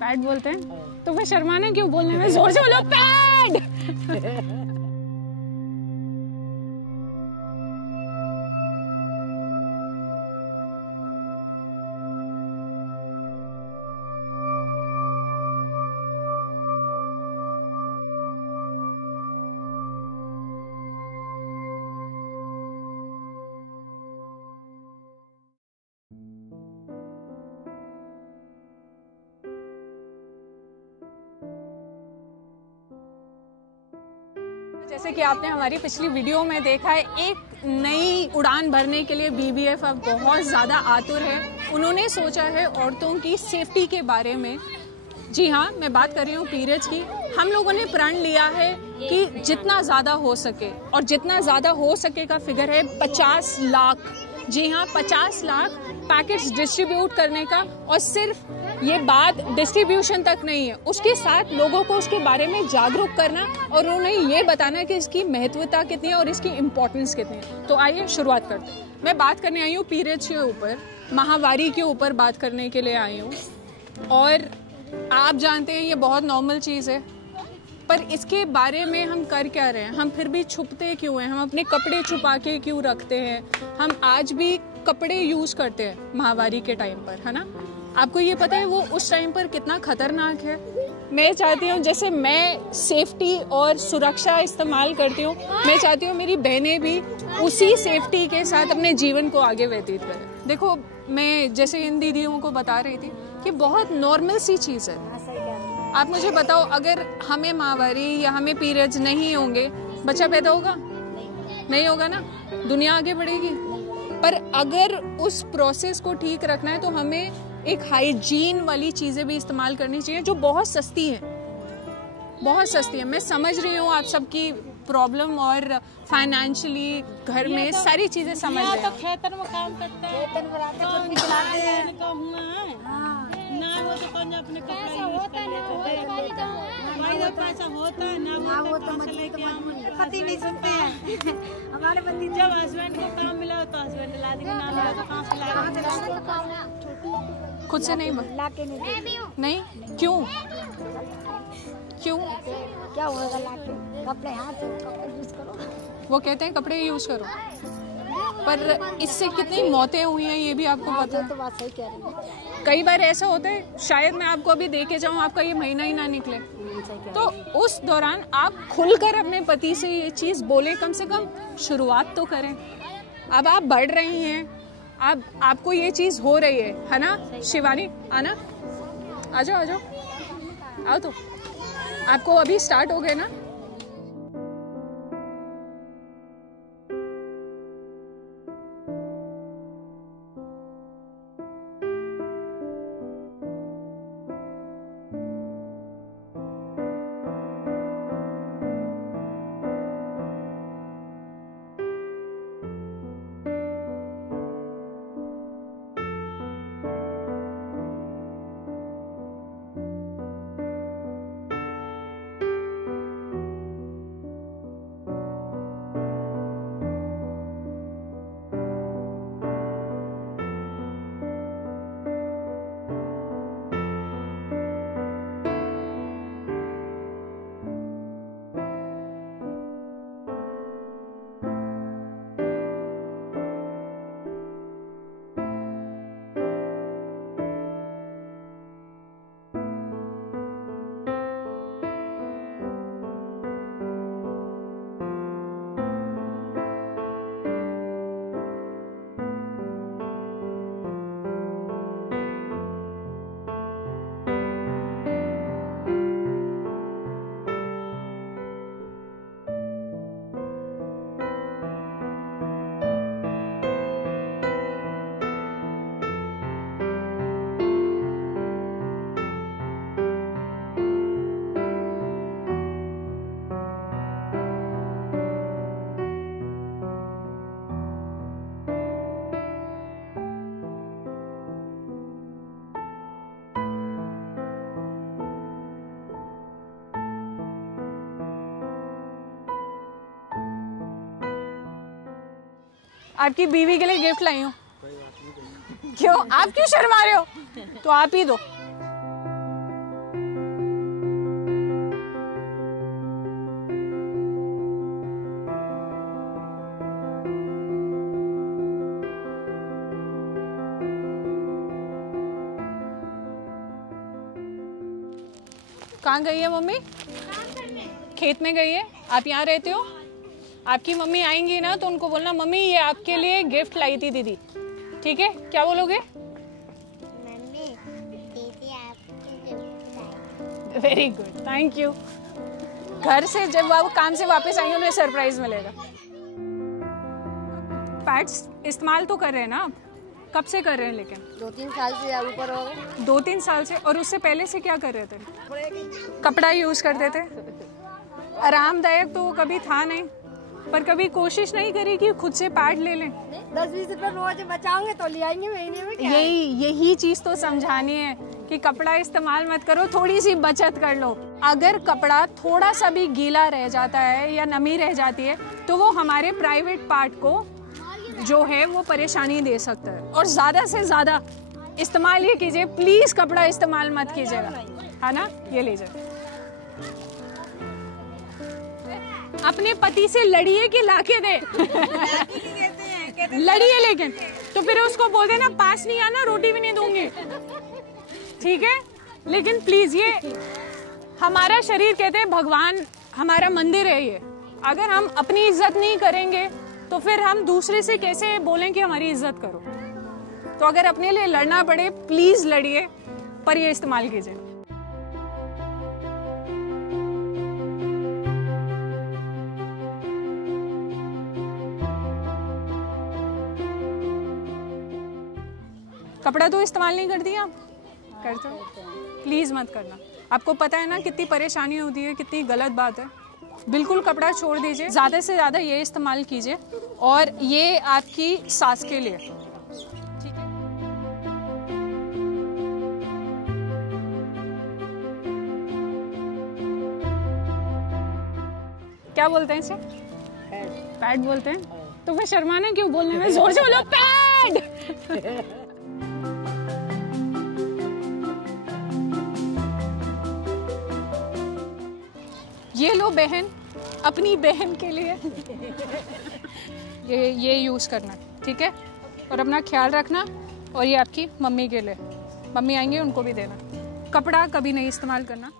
Pad बोलते हैं तो मैं शर्माना क्यों बोलने में, जोर से बोलो पैड। जैसे कि आपने हमारी पिछली वीडियो में देखा है, एक नई उड़ान भरने के लिए बीबीएफ अब बहुत ज़्यादा आतुर है। उन्होंने सोचा है औरतों की सेफ्टी के बारे में। जी हाँ, मैं बात कर रही हूँ पीरियड्स की। हम लोगों ने प्रण लिया है कि जितना ज़्यादा हो सके, और जितना ज़्यादा हो सके का फिगर है 50 लाख। जी हाँ, 50 लाख पैकेट्स डिस्ट्रीब्यूट करने का। और सिर्फ ये बात डिस्ट्रीब्यूशन तक नहीं है, उसके साथ लोगों को उसके बारे में जागरूक करना और उन्हें ये बताना कि इसकी महत्वता कितनी है और इसकी इम्पोर्टेंस कितनी है। तो आइए शुरुआत करते हैं। मैं बात करने आई हूँ पीरियड्स के ऊपर, माहवारी के ऊपर बात करने के लिए आई हूँ। और आप जानते हैं ये बहुत नॉर्मल चीज़ है, पर इसके बारे में हम कर क्या रहे हैं? हम फिर भी छुपते क्यों हैं? हम अपने कपड़े छुपा के क्यों रखते हैं? हम आज भी कपड़े यूज़ करते हैं माहवारी के टाइम पर, है ना? आपको ये पता है वो उस टाइम पर कितना खतरनाक है? मैं चाहती हूँ, जैसे मैं सेफ्टी और सुरक्षा इस्तेमाल करती हूँ, मैं चाहती हूँ मेरी बहनें भी उसी सेफ्टी के साथ अपने जीवन को आगे व्यतीत करें। देखो, मैं जैसे इन दीदियों को बता रही थी कि बहुत नॉर्मल सी चीज़ है। आप मुझे बताओ, अगर हमें माहवारी या हमें पीरियड्स नहीं होंगे, बच्चा पैदा होगा? नहीं होगा ना, दुनिया आगे बढ़ेगी। पर अगर उस प्रोसेस को ठीक रखना है तो हमें एक हाइजीन वाली चीज़ें भी इस्तेमाल करनी चाहिए जो बहुत सस्ती है, बहुत सस्ती है। मैं समझ रही हूँ आप सबकी प्रॉब्लम और फाइनेंशियली घर में सारी चीज़ें समझ रहे हैं। तो खेतन में काम करते हैं, खेतन में रहते हैं, खुद चलाते हैं ना, वो तो कौन अपने कपड़ा होता है ना, पैसा होता है ना, वो तो मछली पति नहीं सुनते हैं। हमारे बंदी जब हस्बैंड को काम मिला तो हस्बैंड ला देंगे, ना मिला तो कहाँ से लाएगा? खुद से नहीं ला के नहीं, क्यों क्यों? क्या होगा? ला के कपड़े हाथ से कपड़े यूज करो। वो कहते हैं कपड़े यूज करो, पर इससे कितनी मौतें हुई हैं ये भी आपको पता है? तो बात सही कह रही है। कई बार ऐसा होता है, शायद मैं आपको अभी देके जाऊं, आपका ये महीना ही ना निकले, तो उस दौरान आप खुलकर अपने पति से ये चीज़ बोले, कम से कम शुरुआत तो करें। अब आप बढ़ रही हैं, अब आपको ये चीज़ हो रही है ना? शिवानी, आना, आ जाओ, आ जाओ, आओ। तो आपको अभी स्टार्ट हो गए ना? आपकी बीवी के लिए गिफ्ट लाई हूँ। क्यों, आप क्यों शर्मा रहे हो? तो आप ही दो। कहाँ गई है मम्मी? खेत में गई है। आप यहाँ रहते हो? आपकी मम्मी आएंगी ना तो उनको बोलना मम्मी ये आपके लिए गिफ्ट लाई थी दीदी, ठीक है? क्या बोलोगे? मम्मी दीदी आपके gift lie. Very good, thank you. घर से जब वो काम से वापस आएंगे उन्हें सरप्राइज मिलेगा। पैड्स इस्तेमाल तो कर रहे हैं ना आप? कब से कर रहे हैं? लेकिन 2-3 साल से ऊपर हो गए। 2-3 साल से। और उससे पहले से क्या कर रहे थे? कपड़ा यूज करते थे। आरामदायक तो कभी था नहीं, पर कभी कोशिश नहीं करी कि खुद से पैड ले लें। 10-20 रुपए रोज बचाओगे तो ले आएंगे महीने में। क्या यही चीज तो समझानी है कि कपड़ा इस्तेमाल मत करो, थोड़ी सी बचत कर लो। अगर कपड़ा थोड़ा सा भी गीला रह जाता है या नमी रह जाती है तो वो हमारे प्राइवेट पार्ट को जो है वो परेशानी दे सकता है। और ज्यादा से ज्यादा इस्तेमाल ये कीजिए, प्लीज कपड़ा इस्तेमाल मत कीजिएगा, है ना? ये लीजिए। अपने पति से लड़िए कि लाके दे। लड़िए लेकिन तो फिर उसको बोल देना पास नहीं आना, रोटी भी नहीं दूंगी, ठीक है? लेकिन प्लीज ये हमारा शरीर, कहते हैं भगवान हमारा मंदिर है ये। अगर हम अपनी इज्जत नहीं करेंगे तो फिर हम दूसरे से कैसे बोलें कि हमारी इज्जत करो? तो अगर अपने लिए लड़ना पड़े प्लीज लड़िए, पर ये इस्तेमाल कीजिए। कपड़ा तो इस्तेमाल नहीं करती आप? करते हो? प्लीज मत करना। आपको पता है ना कितनी परेशानी होती है, कितनी गलत बात है। बिल्कुल कपड़ा छोड़ दीजिए, ज्यादा से ज्यादा ये इस्तेमाल कीजिए, और ये आपकी सास के लिए, ठीक है? क्या बोलते हैं इसे? पैड बोलते हैं। तो मैं शर्माना क्यों बोलने में? जोर से बोलो पैड। ये लो बहन, अपनी बहन के लिए ये यूज़ करना, ठीक है? और अपना ख्याल रखना। और ये आपकी मम्मी के लिए, मम्मी आएंगे उनको भी देना। कपड़ा कभी नहीं इस्तेमाल करना।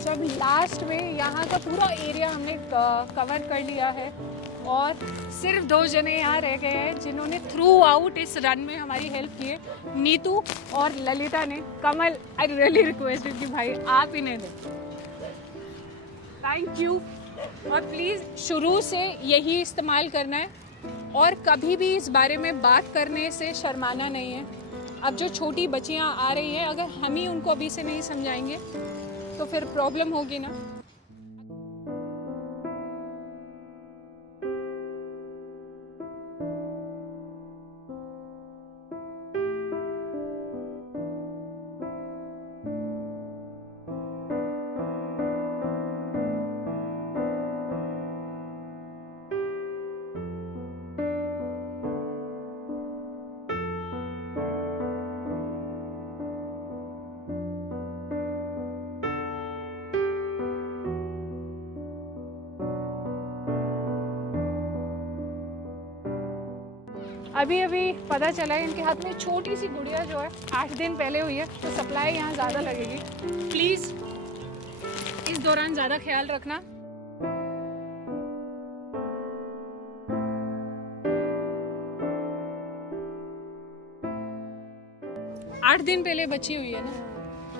जब लास्ट में यहाँ का पूरा एरिया हमने कवर कर लिया है और सिर्फ 2 जने यहाँ रह गए हैं जिन्होंने थ्रू आउट इस रन में हमारी हेल्प की है, नीतू और ललिता ने। कमल, आई रियली रिक्वेस्ट कि भाई आप इन्हें दें। Thank you. और प्लीज़ शुरू से यही इस्तेमाल करना है और कभी भी इस बारे में बात करने से शर्माना नहीं है। अब जो छोटी बच्चियाँ आ रही हैं, अगर हम ही उनको अभी से नहीं समझाएंगे तो फिर प्रॉब्लम होगी ना। अभी अभी पता चला है इनके हाथ में छोटी सी गुड़िया जो है 8 दिन पहले हुई है, तो सप्लाई यहाँ ज़्यादा लगेगी। प्लीज़ इस दौरान ज़्यादा ख्याल रखना। आठ दिन पहले बच्ची हुई है ना?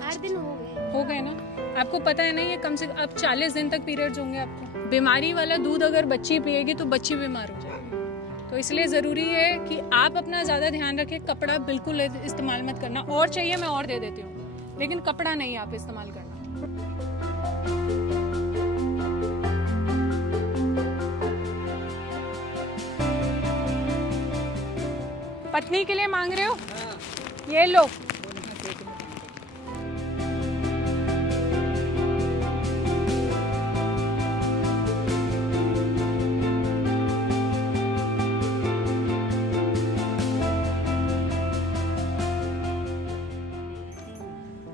8 दिन हो गए ना? आपको पता है ना ये कम से कम अब 40 दिन तक पीरियड्स होंगे आपको। बीमारी वाला दूध अगर बच्ची पिएगी तो बच्ची बीमार हो जाएगी। तो इसलिए ज़रूरी है कि आप अपना ज़्यादा ध्यान रखें। कपड़ा बिल्कुल इस्तेमाल मत करना। और चाहिए मैं और दे देती हूँ, लेकिन कपड़ा नहीं आप इस्तेमाल करना। पत्नी के लिए मांग रहे हो? ये लो।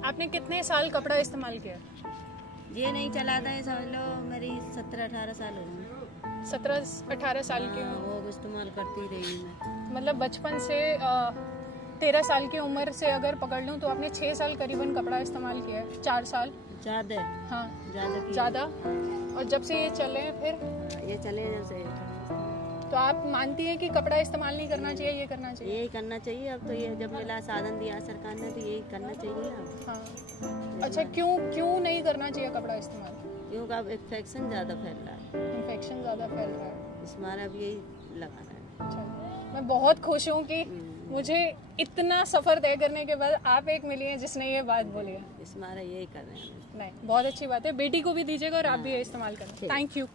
आपने कितने साल कपड़ा इस्तेमाल किया? ये नहीं चलाता है, समझ लो मेरी 17-18 साल हो गए। 17-18 साल की हाँ, हूँ। वो इस्तेमाल करती रही मैं। मतलब बचपन से 13 साल की उम्र से अगर पकड़ लूँ तो आपने 6 साल करीबन कपड़ा इस्तेमाल किया है। 4 साल ज़्यादा हाँ ज़्यादा ज़्यादा। और जब से ये चले हैं फिर ये चले जब से तो आप मानती हैं कि कपड़ा इस्तेमाल नहीं करना चाहिए, ये करना चाहिए? यही करना चाहिए। अब तो ये जब मिला साधन दिया सरकार ने तो यही करना चाहिए अब। हाँ। अच्छा, क्यों नहीं करना चाहिए कपड़ा इस्तेमाल? क्योंकि अब इन्फेक्शन ज़्यादा फैल रहा है। इन्फेक्शन ज़्यादा फैल रहा है। इस बार अब यही लगाना है। अच्छा, मैं बहुत खुश हूँ कि मुझे इतना सफ़र तय करने के बाद आप एक मिली हैं जिसने ये बात बोली है। इस बार यही कर रहे हैं। नहीं, बहुत अच्छी बात है। बेटी को भी दीजिएगा और आप भी ये इस्तेमाल करना। Thank you.